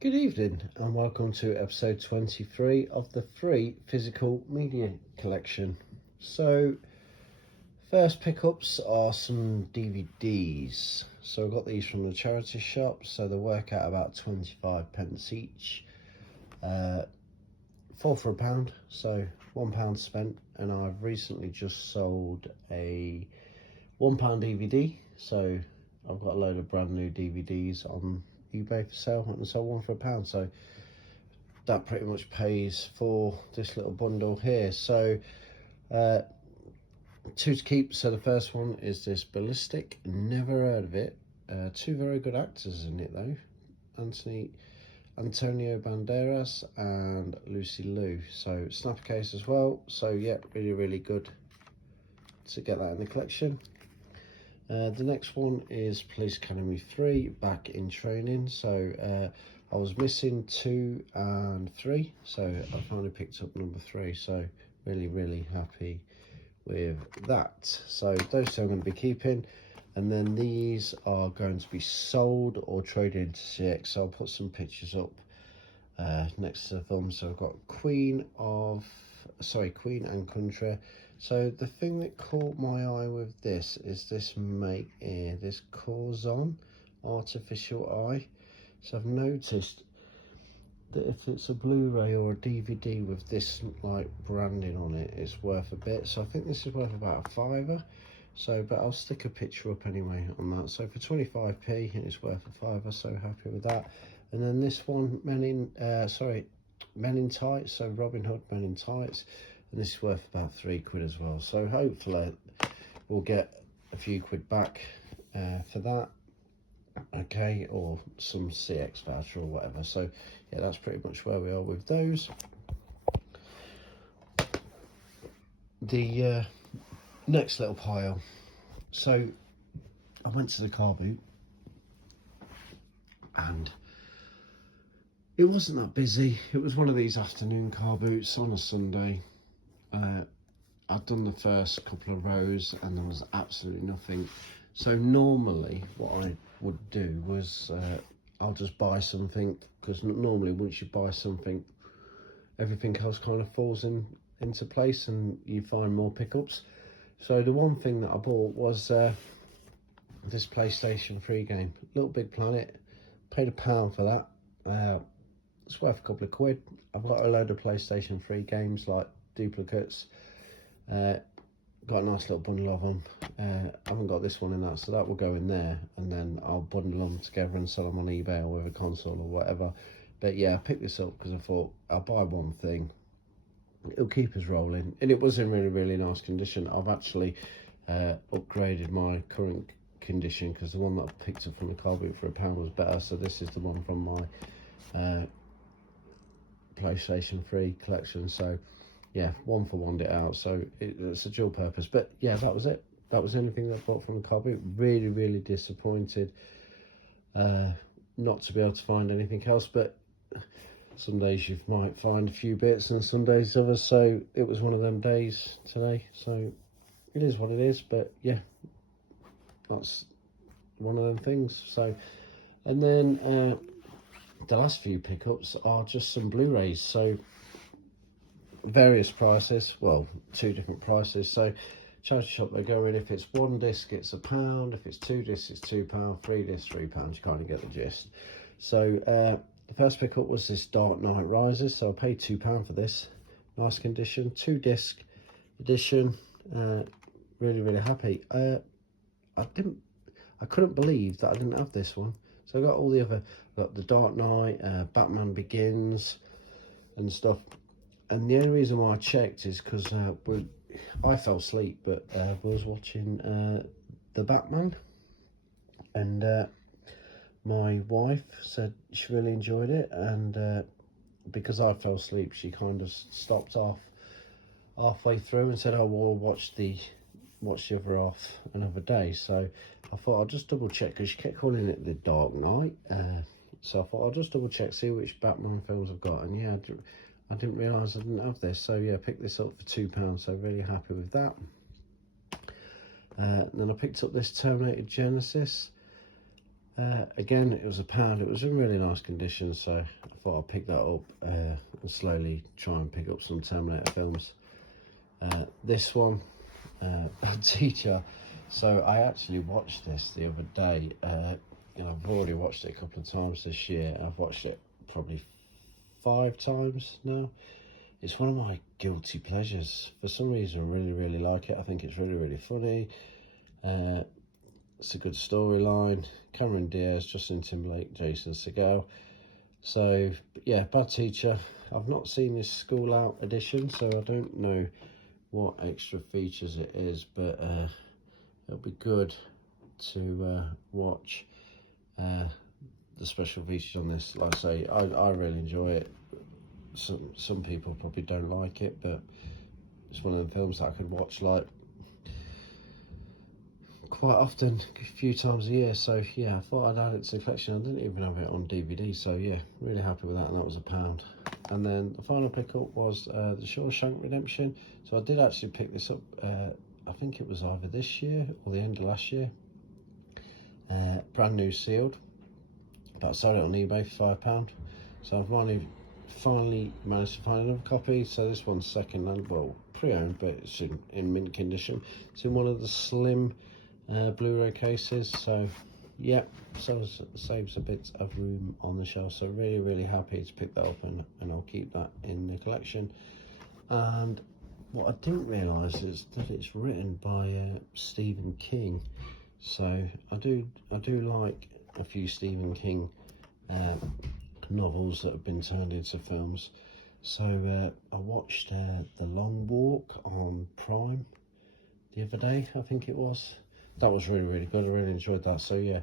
Good evening and welcome to episode 23 of the free physical media collection. So first pickups are some DVDs. So I got these from the charity shop, so they work out about 25 pence each. 4 for £1, so £1 spent, and I've recently just sold a £1 DVD, so I've got a load of brand new DVDs on eBay for sale and sold one for £1, so that pretty much pays for this little bundle here. So two to keep. So the first one is this Ballistic, never heard of it. Two very good actors in it though, Antonio Banderas and Lucy Liu. So snapper case as well, so yeah, really good to get that in the collection. The next one is Police Academy 3, back in training. So I was missing 2 and 3, so I finally picked up number 3, so really happy with that. So those two I'm going to be keeping, and then these are going to be sold or traded into CX, so I'll put some pictures up next to the film. So I've got Queen and Country. So the thing that caught my eye with this is this make here, this Corzon artificial eye. So I've noticed that if it's a Blu-ray or a DVD with this like branding on it, it's worth a bit. So I think this is worth about a £5. So, but I'll stick a picture up anyway on that. So for 25p, it's worth a £5. So happy with that. And then this one, Men in Tights. So Robin Hood, Men in Tights, and this is worth about £3 as well. So hopefully we'll get a few quid back for that. Okay, or some CX voucher or whatever. So yeah, that's pretty much where we are with those. The next little pile. So I went to the car boot and it wasn't that busy. It was one of these afternoon car boots on a Sunday. I'd done the first couple of rows and there was absolutely nothing. So normally what I would do was I'll just buy something, because normally once you buy something, everything else kind of falls into place and you find more pickups. So the one thing that I bought was this PlayStation 3 game, Little Big Planet. Paid £1 for that. It's worth a couple of quid. I've got a load of PlayStation 3 games, like duplicates. Got a nice little bundle of them. I haven't got this one in that, so that will go in there, and then I'll bundle them together and sell them on eBay or with a console or whatever. But yeah, I picked this up because I thought I'll buy one thing, it'll keep us rolling, and it was in really nice condition. I've actually upgraded my current condition, because the one that I picked up from the car boot for £1 was better. So this is the one from my PlayStation 3 collection. So yeah, 1-for-1'd it out, so it's a dual purpose. But yeah, that was it. That was anything that I bought from the car boot. Really disappointed not to be able to find anything else, but some days you might find a few bits and some days others. So it was one of them days today, so it is what it is. But yeah, that's one of them things. So, and then the last few pickups are just some Blu-rays. So various prices, well, 2 different prices. So charity shop, they go in, if it's 1 disc it's £1, if it's 2 discs it's £2, 3 discs £3. You kind of get the gist. So the first pickup was this Dark Knight Rises, so I paid £2 for this. Nice condition, 2 disc edition. Really happy. I couldn't believe that I didn't have this one. So I got all the other, got the Dark Knight, Batman Begins and stuff. And the only reason why I checked is because I fell asleep, but I was watching the Batman, and my wife said she really enjoyed it, and because I fell asleep, she kind of stopped off halfway through and said, "Oh, well, watch the other half another day." So I thought I'll just double check, because she kept calling it the Dark Knight. So I thought I'll just double check, see which Batman films I've got, and yeah, I didn't realise I didn't have this. So yeah, I picked this up for £2, so really happy with that. Then I picked up this Terminator Genesis. Again, it was £1. It was in really nice condition, so I thought I'd pick that up and slowly try and pick up some Terminator films. This one, Bad Teacher. So I actually watched this the other day. I've already watched it a couple of times this year. I've watched it probably 5 times now. It's one of my guilty pleasures. For some reason, I really like it. I think it's really funny. It's a good storyline. Cameron Diaz, Justin Timberlake, Jason Segel. So yeah, Bad Teacher. I've not seen this School Out edition, so I don't know what extra features it is, but it'll be good to watch the special features on this. Like I say, I really enjoy it. Some people probably don't like it, but it's one of the films that I could watch like quite often, a few times a year. So yeah, I thought I'd add it to the collection. I didn't even have it on DVD, so yeah, really happy with that, and that was £1. And then the final pickup was the Shawshank Redemption. So I did actually pick this up, I think it was either this year or the end of last year. Brand new sealed, but I sold it on eBay for £5. So I've finally managed to find another copy. So this one's second-hand, well, pre-owned, but it's in mint condition. It's in one of the slim Blu-ray cases, so yeah, so saves a bit of room on the shelf. So really happy to pick that up, and I'll keep that in the collection. And what I didn't realise is that it's written by Stephen King. So I do like a few Stephen King novels that have been turned into films. So I watched The Long Walk on Prime the other day, I think it was. That was really good. I really enjoyed that. So yeah,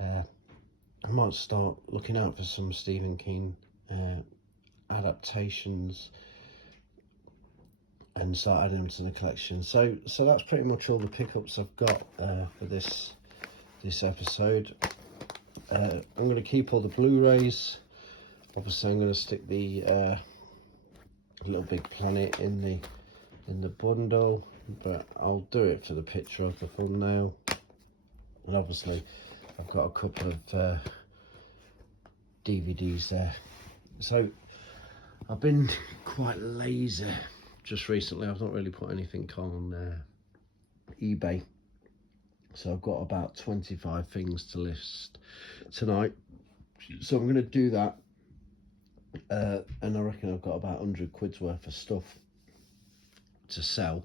I might start looking out for some Stephen King adaptations and start adding them to the collection. So that's pretty much all the pickups I've got for this episode. I'm going to keep all the Blu-rays. Obviously, I'm going to stick the Little Big Planet in the bundle, but I'll do it for the picture of the thumbnail. And obviously I've got a couple of DVDs there. So I've been quite lazy just recently. I've not really put anything on eBay, so I've got about 25 things to list tonight, so I'm going to do that, and I reckon I've got about 100 quid's worth of stuff to sell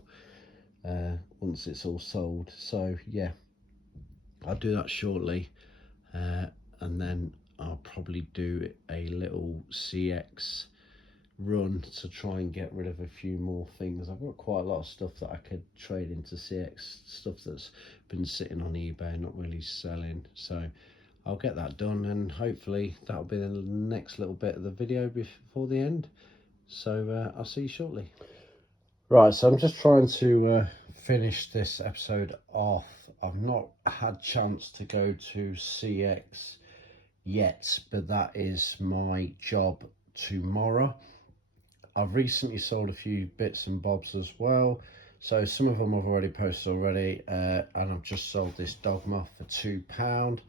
once it's all sold. So yeah, I'll do that shortly, and then I'll probably do a little CX run to try and get rid of a few more things. I've got quite a lot of stuff that I could trade into CX, stuff that's been sitting on eBay not really selling. So I'll get that done, and hopefully that'll be the next little bit of the video before the end. So I'll see you shortly. Right, so I'm just trying to finish this episode off. I've not had chance to go to CX yet, but that is my job tomorrow. I've recently sold a few bits and bobs as well. So some of them I've already posted already, and I've just sold this Dogma for £2.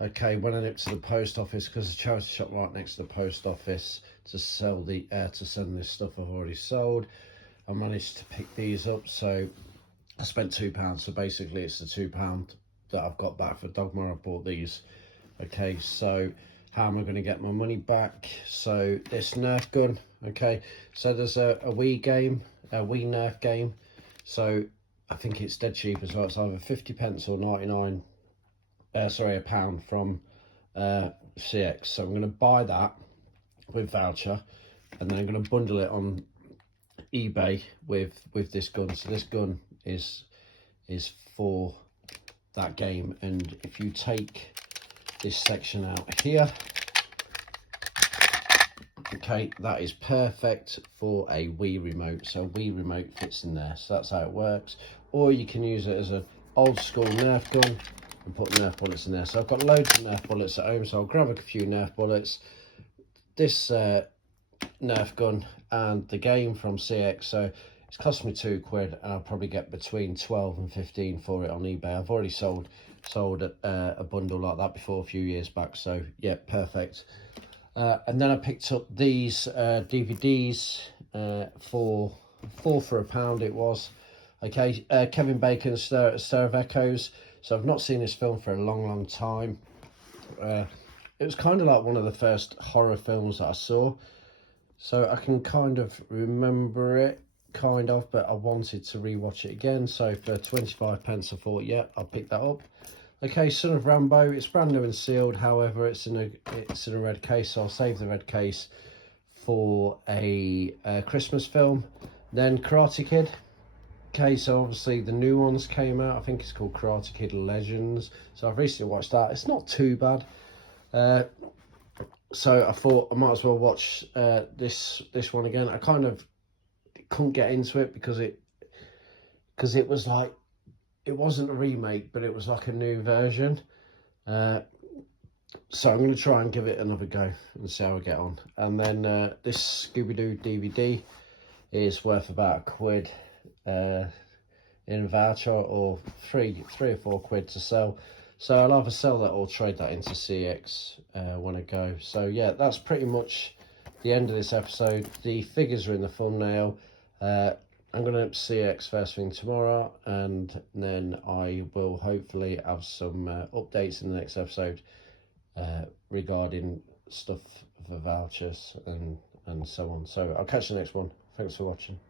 Okay, went up to the post office because the charity shop right next to the post office to sell to send this stuff I've already sold. I managed to pick these up, so I spent £2. So basically it's the £2 that I've got back for Dogma. I bought these. Okay, so how am I going to get my money back? So this Nerf gun, okay, so there's a Wii Nerf game, so I think it's dead cheap as well. It's either 50p or £1 from CX. So I'm going to buy that with voucher, and then I'm going to bundle it on eBay with this gun. So this gun is for that game, and if you take this section out here, okay, that is perfect for a Wii remote. So Wii remote fits in there, so that's how it works. Or you can use it as an old school Nerf gun and put Nerf bullets in there. So I've got loads of Nerf bullets at home, so I'll grab a few Nerf bullets, this Nerf gun, and the game from CX. So It's cost me £2 and I'll probably get between 12 and 15 for it on eBay. I've already sold a bundle like that before a few years back, so yeah, perfect. And then I picked up these DVDs for £4 it was. Okay, Kevin Bacon's Stir of Echoes. So I've not seen this film for a long time. It was kind of like one of the first horror films that I saw, so I can kind of remember it, but I wanted to rewatch it again. So for 25p, I thought, yeah, I'll pick that up. Okay, Son of Rambo. It's brand new and sealed. However, it's in a red case, so I'll save the red case for a Christmas film. Then Karate Kid. Okay, so obviously the new ones came out. I think it's called Karate Kid Legends. So I've recently watched that. It's not too bad. So I thought I might as well watch this one again. I kind of couldn't get into it because it was like, it wasn't a remake, but it was like a new version. So I'm going to try and give it another go and see how I get on. And then this Scooby-Doo DVD is worth about £1 in voucher, or three or £4 to sell. So I'll either sell that or trade that into CX when I go. So yeah, that's pretty much the end of this episode. The figures are in the thumbnail. I'm going to CX first thing tomorrow, and then I will hopefully have some updates in the next episode regarding stuff for vouchers and so on. So I'll catch you next one. Thanks for watching.